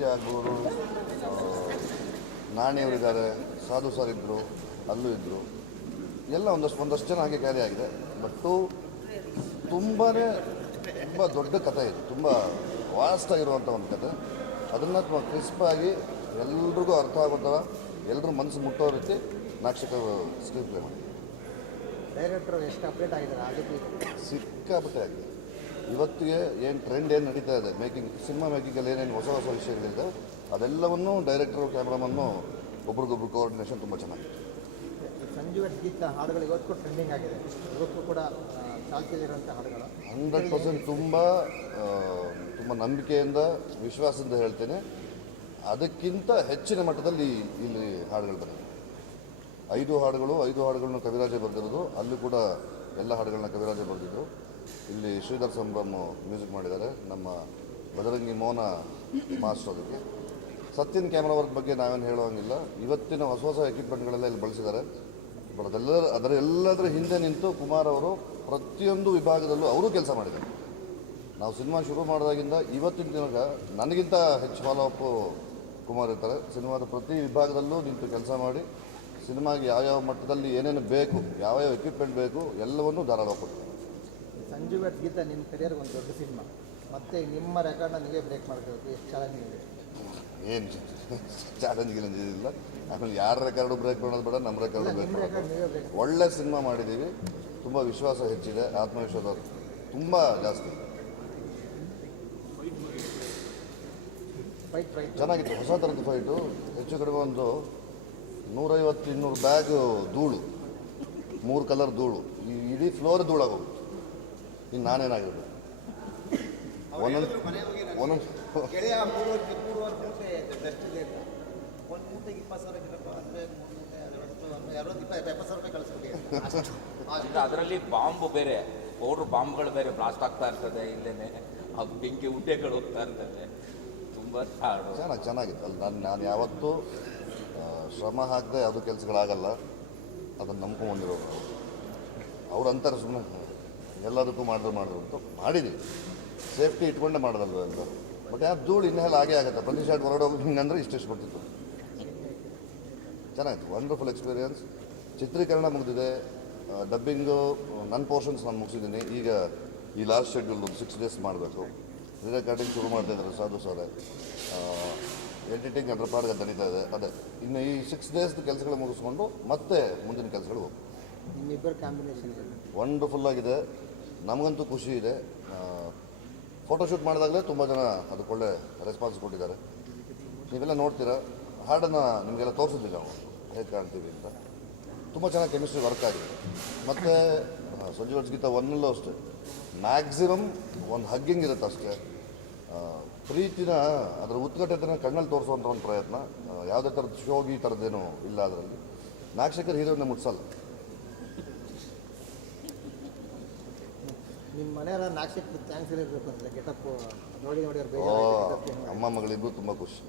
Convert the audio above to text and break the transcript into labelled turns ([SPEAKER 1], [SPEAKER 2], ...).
[SPEAKER 1] ಸತ್ಯ ಆಗ್ಬೋದು ಆ, ನಾಣಿಯವರಿದ್ದಾರೆ ಸಾಧು ಸರ್ ಇದ್ದರು ಅಲ್ಲೂ ಇದ್ದರು ಎಲ್ಲ ಒಂದಷ್ಟು ಒಂದಷ್ಟು ಜನ ಹಾಗೆ ಕ್ಯಾರಿ ಆಗಿದೆ. ಬಟ್ಟು ತುಂಬಾ ತುಂಬ ದೊಡ್ಡ ಕಥೆ ಇದೆ. ತುಂಬ ವಾಸ್ಟ್ ಆಗಿರುವಂಥ ಒಂದು ಕತೆ ಅದನ್ನು ತುಂಬ ಕ್ರಿಸ್ಪಾಗಿ ಎಲ್ರಿಗೂ ಅರ್ಥ ಆಗೋ ಥರ ಎಲ್ಲರೂ ಮನಸ್ಸು ಮುಟ್ಟೋ ರೀತಿ ನಾಕ್ಷಕ ಸ್ಕ್ರೀನ್ ಪ್ಲೇ ಮಾಡಿ
[SPEAKER 2] ಡೈರೆಕ್ಟರ್ ಎಷ್ಟು ಅಪ್ಡೇಟ್ ಆಗಿದ್ದಾರೆ?
[SPEAKER 1] ಸಿಕ್ಕಾಪಟ್ಟೆ ಆಗಿದೆ. ಇವತ್ತಿಗೆ ಏನು ಟ್ರೆಂಡ್ ಏನು ನಡೀತಾ ಇದೆ? ಮೇಕಿಂಗ್ ಸಿನಿಮಾ ಮೇಕಿಂಗಲ್ಲಿ ಏನೇನು ಹೊಸ ಹೊಸ ವಿಷಯಗಳಿದೆ ಅದೆಲ್ಲವನ್ನೂ ಡೈರೆಕ್ಟರು ಕ್ಯಾಮ್ರಾಮನ್ನು ಒಬ್ರಿಗೊಬ್ರು ಕೋಆರ್ಡಿನೇಷನ್ ತುಂಬ ಚೆನ್ನಾಗಿದೆ.
[SPEAKER 2] ಸಂಜೀವ ಗೀತ ಹಾಡುಗಳು ಇವತ್ತು ಟ್ರೆಂಡಿಂಗ್ ಆಗಿದೆ. ಇವತ್ತು ಕೂಡ ಚಾಲ್ತಿಯಲ್ಲಿರುವಂಥ ಹಾಡುಗಳು.
[SPEAKER 1] ಹಂಡ್ರೆಡ್ ಪರ್ಸೆಂಟ್ ತುಂಬ ತುಂಬ ನಂಬಿಕೆಯಿಂದ ವಿಶ್ವಾಸದಿಂದ ಹೇಳ್ತೇನೆ. ಅದಕ್ಕಿಂತ ಹೆಚ್ಚಿನ ಮಟ್ಟದಲ್ಲಿ ಇಲ್ಲಿ ಹಾಡುಗಳು ಬರುತ್ತೆ ಐದು ಹಾಡುಗಳು ಐದು ಹಾಡುಗಳನ್ನ ಕವಿರಾಜೆ ಬರೆದಿರೋದು. ಅಲ್ಲೂ ಕೂಡ ಎಲ್ಲ ಹಾಡುಗಳನ್ನ ಕವಿರಾಜೆ ಬರೆದಿದ್ರು. ಇಲ್ಲಿ ಶ್ರೀಧರ್ ಸಂಭ್ರಮ ಮ್ಯೂಸಿಕ್ ಮಾಡಿದ್ದಾರೆ. ನಮ್ಮ ಬಜರಂಗಿ ಮೌನ ಮಾಸ್ಟರ್ ಅದಕ್ಕೆ ಸತ್ಯನ್ ಕ್ಯಾಮ್ರಾ ವರ್ಕ್ ಬಗ್ಗೆ ನಾವೇನು ಹೇಳುವಂಗಿಲ್ಲ ಇವತ್ತಿನ ಹೊಸ ಹೊಸ ಎಕ್ವಿಪ್ಮೆಂಟ್ಗಳೆಲ್ಲ ಇಲ್ಲಿ ಬಳಸಿದ್ದಾರೆ. ಬಟ್ ಅದೆಲ್ಲ ಅದರ ಹಿಂದೆ ನಿಂತು ಕುಮಾರ್ ಅವರು ಪ್ರತಿಯೊಂದು ವಿಭಾಗದಲ್ಲೂ ಅವರು ಕೆಲಸ ಮಾಡಿದ್ದಾರೆ. ನಾವು ಸಿನಿಮಾ ಶುರು ಮಾಡಿದಾಗಿಂದ ಇವತ್ತಿನ ದಿನಕ್ಕೆ ನನಗಿಂತ ಹೆಚ್ಚು ಫಾಲೋ ಅಪ್ ಕುಮಾರ್ ಇರ್ತಾರೆ. ಸಿನಿಮಾದ ಪ್ರತಿ ವಿಭಾಗದಲ್ಲೂ ನಿಂತು ಕೆಲಸ ಮಾಡಿ, ಸಿನಿಮಾಗೆ ಯಾವ್ಯಾವ ಮಟ್ಟದಲ್ಲಿ ಏನೇನು ಬೇಕು, ಯಾವ್ಯಾವ ಎಕ್ವಿಪ್ಮೆಂಟ್ ಬೇಕು, ಎಲ್ಲವನ್ನೂ ಧಾರಾಳ ಕೊಡ್ತಾರೆ.
[SPEAKER 2] ಸಂಜೀವ ಗೀತ ನಿಮ್ಮ ಕರಿಯರ್ಗೆ ಒಂದು ದೊಡ್ಡ ಸಿನಿಮಾ. ಮತ್ತೆ ನಿಮ್ಮ ರೆಕಾರ್ಡ್ನ ನನಗೆ ಬ್ರೇಕ್ ಮಾಡಬೇಕು ಎಷ್ಟು ಚಾಲೆಂಜ್ ಇದೆ
[SPEAKER 1] ಏನು ಚಾಲೆಂಜ್ ಗಿಲೆಂಜ್ ಇಲ್ಲ ಆಮೇಲೆ ಯಾರ ರೆಕಾರ್ಡು ಬ್ರೇಕ್ ಮಾಡೋದು ಬೇಡ ನಮ್ಮ ರೆಕಾರ್ಡು ಬ್ರೇಕ್ ಮಾಡೋದು
[SPEAKER 2] ರೆಕಾರ್ಡ್
[SPEAKER 1] ಒಳ್ಳೆ ಸಿನಿಮಾ ಮಾಡಿದ್ದೀವಿ ತುಂಬ ವಿಶ್ವಾಸ ಹೆಚ್ಚಿದೆ ಆತ್ಮವಿಶ್ವಾಸ ತುಂಬ ಜಾಸ್ತಿ. ಚೆನ್ನಾಗಿತ್ತು ಹೊಸ ಥರದ ಫೈಟು ಹೆಚ್ಚು ಕಡಿಮೆ ಒಂದು ನೂರೈವತ್ತು ಇನ್ನೂರು ಬ್ಯಾಗ್ ಧೂಳು ಮೂರು ಕಲರ್ ಧೂಳು ಈ ಇಡೀ ಫ್ಲೋರ್ ಧೂಳಾಗೋಗುತ್ತೆ ಇನ್ನು ನಾನೇನಾಗಿರೋದು ಒಂದೊಂದು ಒಂದೊಂದು
[SPEAKER 3] ಅದರಲ್ಲಿ ಬಾಂಬ್ ಬೇರೆ. ಪೌಡ್ರ್ ಬಾಂಬ್ಗಳು ಬೇರೆ ಬ್ಲಾಸ್ಟ್ ಆಗ್ತಾ ಇರ್ತದೆ ಇಲ್ಲೇನೆ. ಆ ಬೆಂಕಿ ಉಂಡೆಗಳು ಹೋಗ್ತಾ ಇರ್ತದೆ. ತುಂಬ
[SPEAKER 1] ಚೆನ್ನಾಗಿ ಚೆನ್ನಾಗಿತ್ತು. ಅಲ್ಲಿ ನಾನು ನಾನು ಯಾವತ್ತೂ ಶ್ರಮ ಹಾಕದೆ ಯಾವುದೂ ಕೆಲಸಗಳಾಗಲ್ಲ. ಅದನ್ನು ನಂಬ್ಕೊಂಬಂದಿರೋರು ಅವ್ರು ಅಂತಾರೆ ಸುಮ್ಮನೆ ಎಲ್ಲದಕ್ಕೂ ಮಾಡಿದ್ರು ಮಾಡಿದ್ರು ಅಂತ ಮಾಡಿದ್ವಿ. ಸೇಫ್ಟಿ ಇಟ್ಕೊಂಡೇ ಮಾಡೋದಲ್ವ ಅಂತ. ಬಟ್ ಯಾವ ಧೂಳು ಇನ್ಹೇಲ್ ಹಾಗೆ ಆಗುತ್ತೆ. ಪ್ರತಿ ಶಾಟ್ ಹೊರಗಡೆ ಹೋಗಿ ಹಿಂಗಂದ್ರೆ ಇಷ್ಟಿಷ್ಟು ಬರ್ತಿತ್ತು. ಚೆನ್ನಾಗಿತ್ತು. ವಂಡರ್ಫುಲ್ ಎಕ್ಸ್ಪೀರಿಯನ್ಸ್ ಚಿತ್ರೀಕರಣ ಮುಗಿದಿದೆ. ಡಬ್ಬಿಂಗು ನನ್ನ ಪೋರ್ಷನ್ಸ್ ನಾನು ಮುಗಿಸಿದ್ದೀನಿ. ಈಗ ಈ ಲಾಸ್ಟ್ ಶೆಡ್ಯೂಲ್ ಒಂದು ಸಿಕ್ಸ್ ಡೇಸ್ ಮಾಡಬೇಕು. ರೆಕಾರ್ಡಿಂಗ್ ಶುರು ಮಾಡ್ತಾ ಇದ್ದಾರೆ ಸಾಧು ಸರ್. ಎಡಿಟಿಂಗ್ ಅದರ ಪಾಡ್ಗೆ ನಡೀತಾ ಇದೆ. ಅದೇ. ಇನ್ನು ಈ ಸಿಕ್ಸ್ ಡೇಸ್ದು ಕೆಲಸಗಳು ಮುಗಿಸ್ಕೊಂಡು ಮತ್ತೆ ಮುಂದಿನ ಕೆಲಸಗಳು ಹೋಗ್ಬೇಕು.
[SPEAKER 2] ಕಾಂಬಿನೇಷನ್
[SPEAKER 1] ವಂಡರ್ಫುಲ್ ಆಗಿದೆ. ನಮಗಂತೂ ಖುಷಿ ಇದೆ. ಫೋಟೋಶೂಟ್ ಮಾಡಿದಾಗಲೇ ತುಂಬ ಜನ ಅದಕ್ಕೆ ಒಳ್ಳೆ ರೆಸ್ಪಾನ್ಸ್ ಕೊಟ್ಟಿದ್ದಾರೆ. ನೀವೆಲ್ಲ ನೋಡ್ತೀರಾ? ಹಾಡನ್ನು ನಿಮಗೆಲ್ಲ ತೋರಿಸಿದ್ವಿ ನಾವು ಹೇಗೆ ಕಾಣ್ತೀವಿ ಅಂತ. ತುಂಬ ಚೆನ್ನಾಗಿ ಕೆಮಿಸ್ಟ್ರಿ ವರ್ಕ್ ಆಗಿದೆ. ಮತ್ತು ಸಂಜೀವ್ ಗೀತಾ ಒನ್ನಲ್ಲೂ ಅಷ್ಟೇ. ಮ್ಯಾಕ್ಸಿಮಮ್ ಒಂದು ಹಗ್ಗಿಂಗ್ ಇರುತ್ತೆ ಅಷ್ಟೇ. ಪ್ರೀತಿನ, ಅದರ ಉತ್ಕಟತೆನ ಕಣ್ಣಲ್ಲಿ ತೋರಿಸುವಂಥ ಒಂದು ಪ್ರಯತ್ನ. ಯಾವುದೇ ಥರದ ಶೋಗಿ ಥರದ್ದೇನು ಇಲ್ಲ ಅದರಲ್ಲಿ. ನಾಗಶೇಖರ್ ಹೀರೋನ ಮುಟ್ಸಲ್ಲ.
[SPEAKER 2] ನಿಮ್ಮ ಮನೆಯವರ ನಾಕ್ಷಕ್ ಥ್ಯಾಂಕ್ಸ್ ಹೇಳಿರ್ಬೇಕು ಅಂದರೆ ಗೆಟಪ್ ನೋಡಿ ನೋಡಿ ಅವ್ರು
[SPEAKER 1] ಓ
[SPEAKER 2] ಬೇಜಾರಾಗಿ
[SPEAKER 1] ಅಮ್ಮ ಮಗಳಿಗೂ ತುಂಬ ಖುಷಿ.